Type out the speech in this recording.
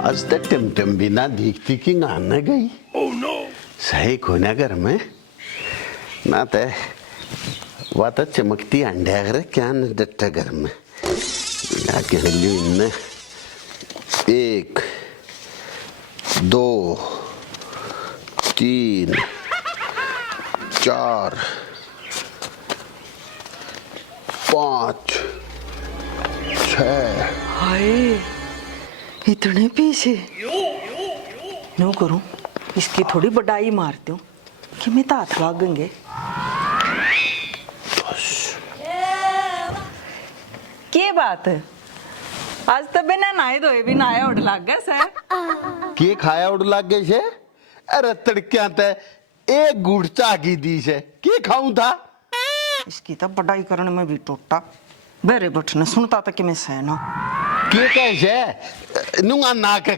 आज तक टिमटिम बिना दिखती की नहाने गई। सही कोना घर में ना ते वह तो चमकती अंडे घर क्या न डट्टा घर में आके हल्ली इन्ने 1 2 3 4 5 6। हाय इतने पीछे नो करूं, इसकी थोड़ी बड़ाई मारती हूँ कि मैं तो हाथ लागेंगे। क्या बात है, आज तो बिना नहाए धोए भी नहाया उड़ लग गया सर। के खाया उड़ लग गए छे। अरे तड़किया ते एक गुड़ चागी दी छे के खाऊं था। इसकी तो बड़ाई करने में भी टोटा बेरे बठने सुनता था कि मैं सहना के कहे छे नुंगा ना के